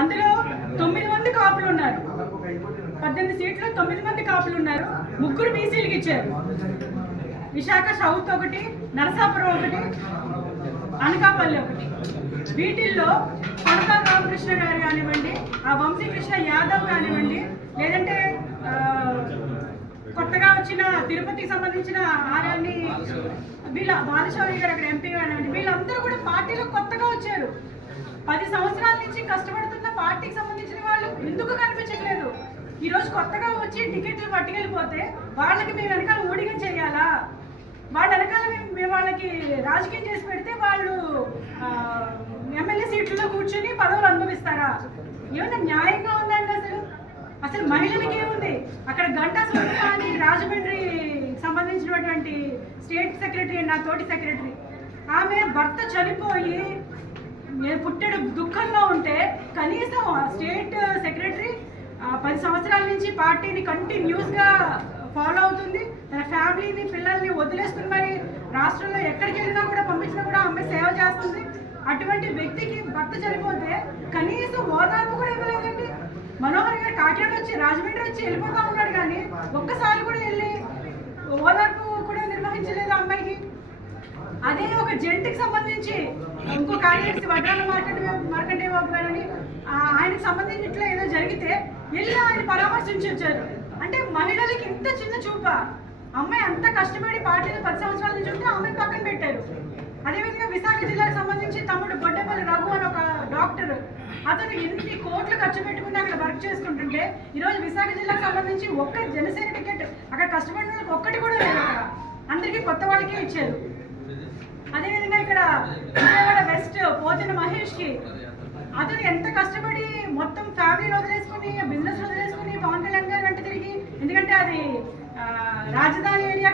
అందులో తొమ్మిది మంది కాపులు ఉన్నారు. పద్దెనిమిది సీట్లు తొమ్మిది మంది కాపులు ఉన్నారు. ముగ్గురు బీసీలకు ఇచ్చారు. విశాఖ సౌత్ ఒకటి నరసాపురం ఒకటి అనకాపల్లి ఒకటి. వీటిల్లో కొనకా రామకృష్ణ గారు కానివ్వండి ఆ వంశీకృష్ణ యాదవ్ కానివ్వండి లేదంటే కొత్తగా వచ్చిన తిరుపతికి సంబంధించిన ఆర్యాన్ని వీళ్ళ బాలశౌరి గారు అక్కడ ఎంపీ కానివ్వండి వీళ్ళందరూ కూడా పార్టీలో కొత్తగా వచ్చారు. పది సంవత్సరాల నుంచి కష్టపడుతూ పార్టీకి సంబంధించిన వాళ్ళు ఎందుకు కనిపించట్లేదు? ఈ రోజు కొత్తగా వచ్చి టికెట్లు పట్టుకెళ్ళిపోతే వాళ్ళకి మేము వెనకాల ఓడిగా చేయాలా? వాళ్ళ వెనకాల మేము వాళ్ళకి రాజకీయం చేసి పెడితే వాళ్ళు ఎమ్మెల్యే సీట్లలో కూర్చొని పదవులు అనుభవిస్తారా? ఏమైనా న్యాయంగా ఉందండి అసలు? అసలు మహిళలకి ఏముంది? అక్కడ గంటా స్వరూప అని రాజమండ్రి సంబంధించినటువంటి స్టేట్ సెక్రటరీ నా తోటి సెక్రటరీ. ఆమె భర్త చనిపోయి నేను పుట్టడు దుఃఖంలో ఉంటే కనీసం స్టేట్ సెక్రటరీ పది సంవత్సరాల నుంచి పార్టీని కంటిన్యూస్గా ఫాలో అవుతుంది. తన ఫ్యామిలీని పిల్లల్ని వదిలేసుకుని మరి. రాష్ట్రంలో ఎక్కడికి వెళ్ళినా కూడా పంపించినా కూడా అమ్మాయి సేవ చేస్తుంది. అటువంటి వ్యక్తికి భర్త చనిపోతే కనీసం ఓదార్పు కూడా ఇవ్వలేదండి. మనోహర్ గారు కాకినాడ వచ్చి రాజమండ్రి వచ్చి వెళ్ళిపోతా ఉన్నాడు కానీ ఒక్కసారి కూడా వెళ్ళి ఓదార్పు కూడా నిర్వహించలేదు ఆ అమ్మాయికి అదే ఒక జంటికి సంబంధించి ఇంకో కార్యదర్శి వడ్రాల మార్కెట్ మార్కెట్ బాబు అని ఆయనకు సంబంధించి ఇట్లా ఏదో జరిగితే వెళ్ళి ఆయన పరామర్శించి వచ్చారు. అంటే మహిళలకి ఇంత చిన్న చూప. అమ్మాయి అంత కష్టపడి పార్టీలో పది సంవత్సరాల నుంచి ఉంటే అమ్మాయి పక్కన పెట్టారు. అదేవిధంగా విశాఖ జిల్లాకు సంబంధించి తమ్ముడు బొడ్డపల్లి రఘు అని ఒక డాక్టర్ అతను ఎన్ని కోట్లు ఖర్చు పెట్టుకుని అక్కడ వర్క్ చేసుకుంటుంటే ఈరోజు విశాఖ జిల్లాకు సంబంధించి ఒక్క జనసేన టికెట్ అక్కడ కష్టపడిన వాళ్ళకి ఒక్కటి కూడా లేదు అక్కడ. అందరికీ కొత్త వాళ్ళకే ఇచ్చారు. అదేవిధంగా ఇక్కడ విజయవాడ వెస్ట్ పోతిన మహేష్కి అతను ఎంత కష్టపడి మొత్తం ఫ్యామిలీని వదిలేసుకుని బిజినెస్ వదిలేసుకుని పవన్ కళ్యాణ్ గారు వెంట తిరిగి ఎందుకంటే అది రాజధాని ఏరియా